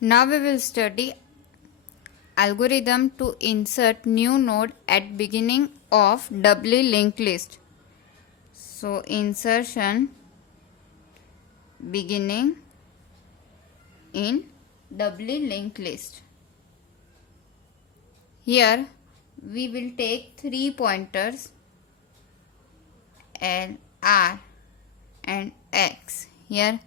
Now we will study algorithm to insert new node at beginning of doubly linked list. So insertion beginning in doubly linked list. Here we will take 3 pointers L, R and X. Here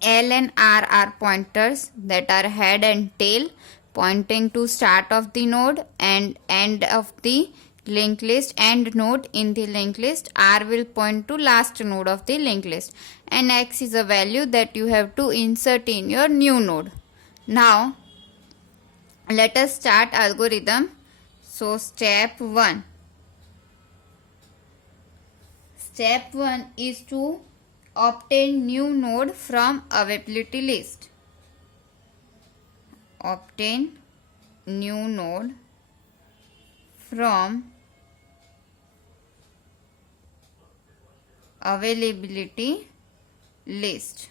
L and R are pointers that are head and tail pointing to start of the node and end of the linked list, and node in the linked list. R will point to last node of the linked list, and X is a value that you have to insert in your new node. Now let us start algorithm. So step 1. Step 1 is to obtain new node from availability list. Obtain new node from availability list.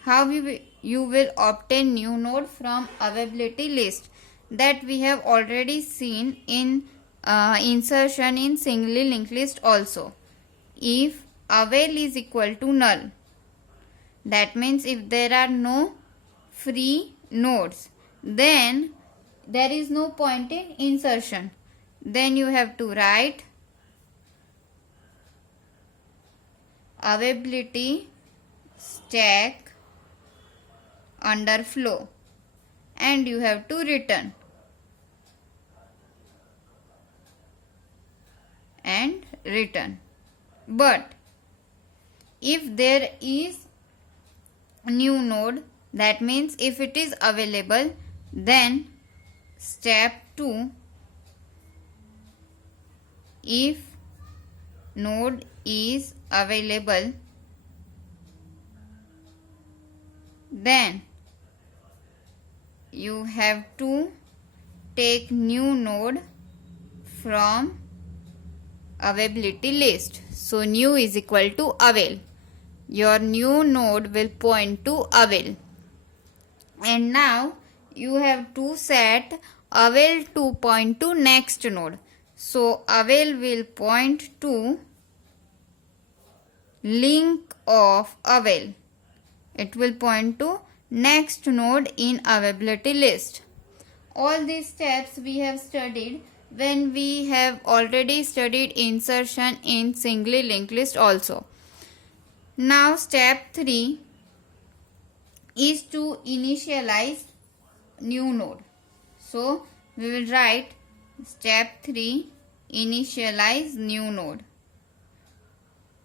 How you will obtain new node from availability list? That we have already seen in insertion in singly linked list also. If avail is equal to null, that means if there are no free nodes, then there is no point in insertion. Then you have to write availability stack under flow, and you have to return and return. But if there is new node, that means if it is available, then step 2, if node is available, then you have to take new node from availability list. So new is equal to avail. Your new node will point to avail. And now you have to set avail to point to next node. So avail will point to link of avail. It will point to next node in availability list. All these steps we have studied when we have already studied insertion in singly linked list also. Now step 3 is to initialize new node. So we will write step 3, initialize new node.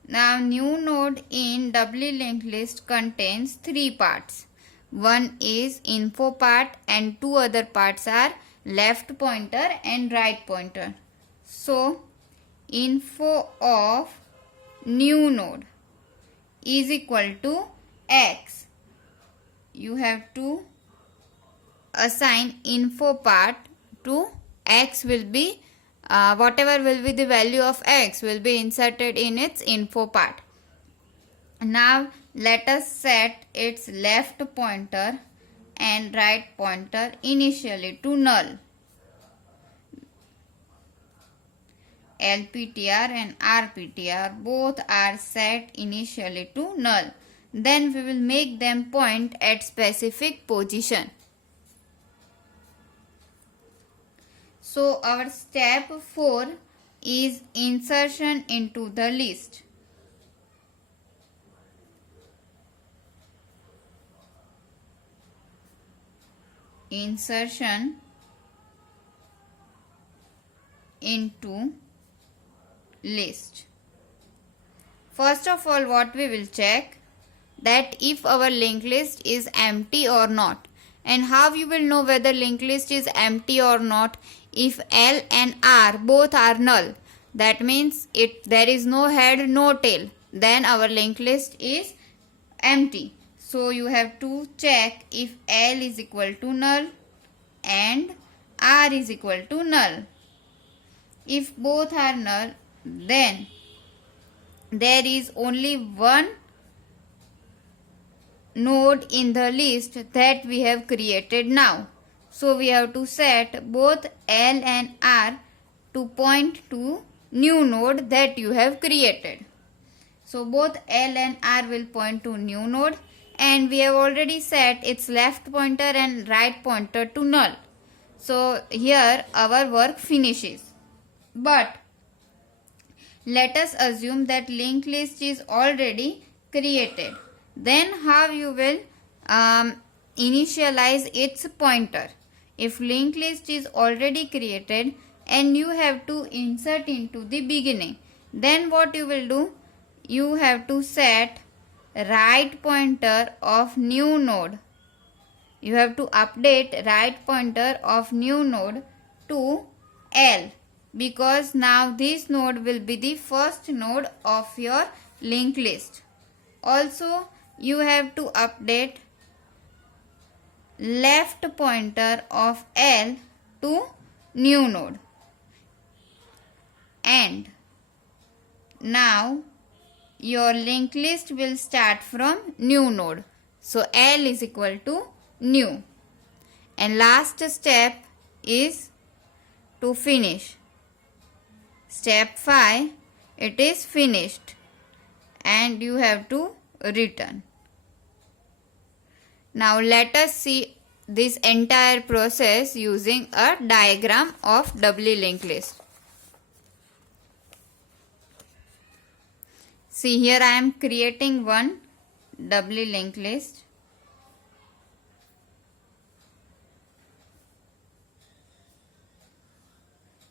Now new node in doubly linked list contains 3 parts. One is info part and 2 other parts are left pointer and right pointer. So info of new node is equal to X. You have to assign info part to X. Will be whatever will be the value of X will be inserted in its info part. Now let us set its left pointer and right pointer initially to null. LPTR and RPTR both are set initially to null. Then we will make them point at specific position. So our step 4 is insertion into the list. Insertion into list. First of all, what we will check, that if our linked list is empty or not. And how you will know whether linked list is empty or not? If L and R both are null, that means there is no head, no tail, then our linked list is empty. So you have to check if L is equal to null and R is equal to null. If both are null, then there is only one node in the list that we have created now. So we have to set both L and R to point to new node that you have created. So both L and R will point to new node, and we have already set its left pointer and right pointer to null. So here our work finishes. But let us assume that linked list is already created. Then how you will initialize its pointer? If linked list is already created and you have to insert into the beginning, then what you will do? You have to set right pointer of new node. You have to update right pointer of new node to L, because now this node will be the first node of your linked list. Also, you have to update left pointer of L to new node. And now your linked list will start from new node. So L is equal to new. And last step is to finish. Step 5, it is finished and you have to return. Now let us see this entire process using a diagram of doubly linked list. See, here I am creating one doubly linked list.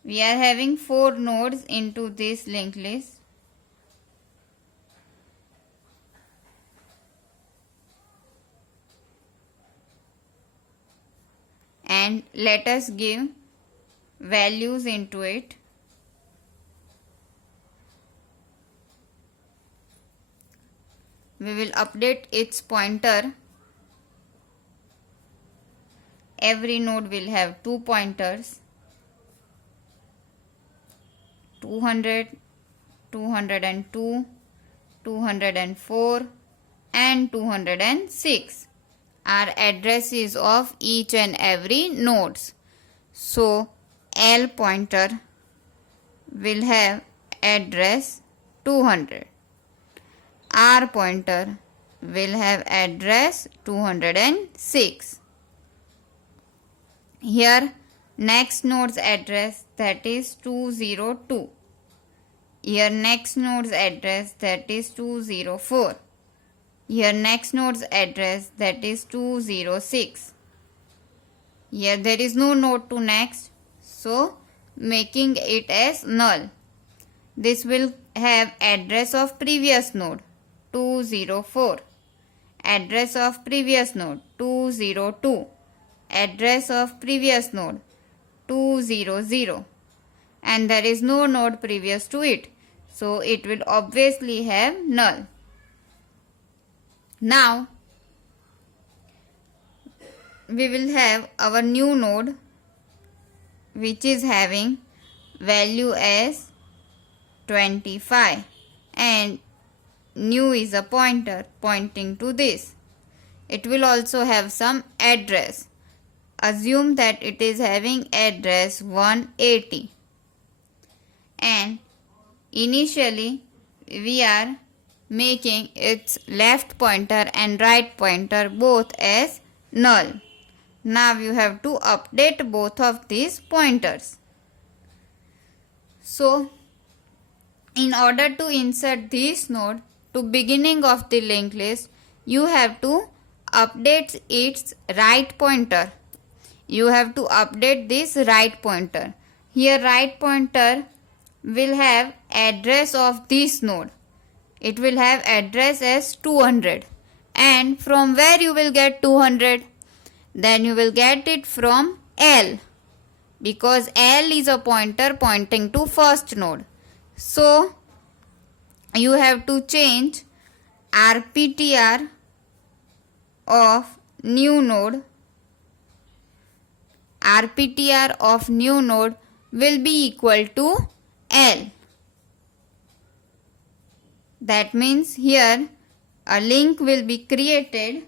We are having 4 nodes into this linked list. And let us give values into it. We will update its pointer. Every node will have 2 pointers. 200, 202, 204 and 206 are addresses of each and every nodes. So L pointer will have address 200. R pointer will have address 206. Here next node's address, that is 202. Here next node's address, that is 204. Here next node's address, that is 206. Here there is no node to next, so making it as null. This will have address of previous node 204, address of previous node 202, address of previous node 200, and there is no node previous to it, so it will obviously have null. Now we will have our new node which is having value as 25, and new is a pointer pointing to this. It will also have some address. Assume that it is having address 180, and initially we are making its left pointer and right pointer both as null. Now you have to update both of these pointers. So in order to insert this node to beginning of the linked list, you have to update its right pointer. You have to update this right pointer. Here right pointer will have address of this node. It will have address as 200. And from where you will get 200? Then you will get it from L, because L is a pointer pointing to first node. So you have to change RPTR of new node. RPTR of new node will be equal to L. That means here a link will be created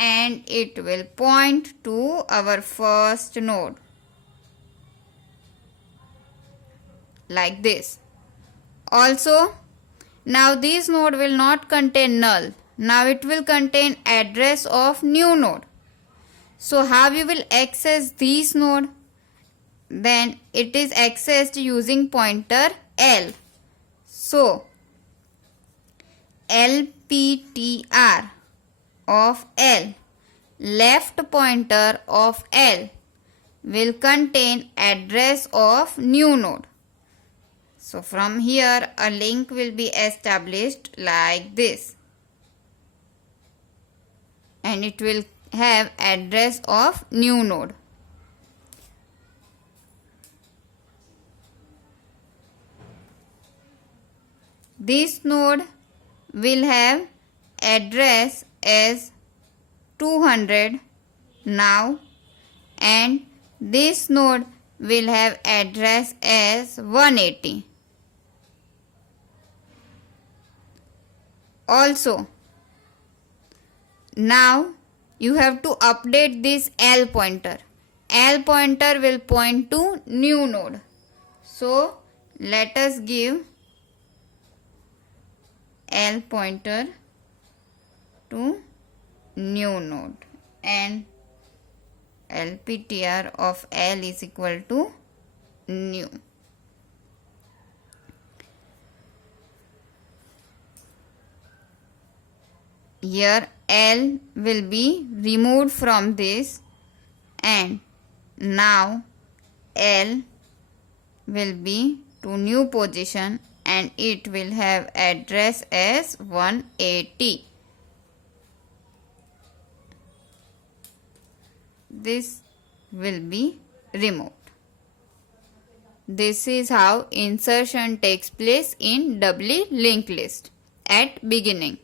and it will point to our first node like this. Also, now this node will not contain null. Now it will contain address of new node. So how you will access this node? Then it is accessed using pointer L. So LPTR of L, left pointer of L, will contain address of new node. So from here a link will be established like this, and it will have address of new node. This node will have address as 200 now, and this node will have address as 180. Also, now you have to update this L pointer. L pointer will point to new node. So let us give L pointer to new node, and LPTR of L is equal to new. Here L will be removed from this, and now L will be to new position, and it will have address as 180. This will be removed. This is how insertion takes place in doubly linked list at beginning.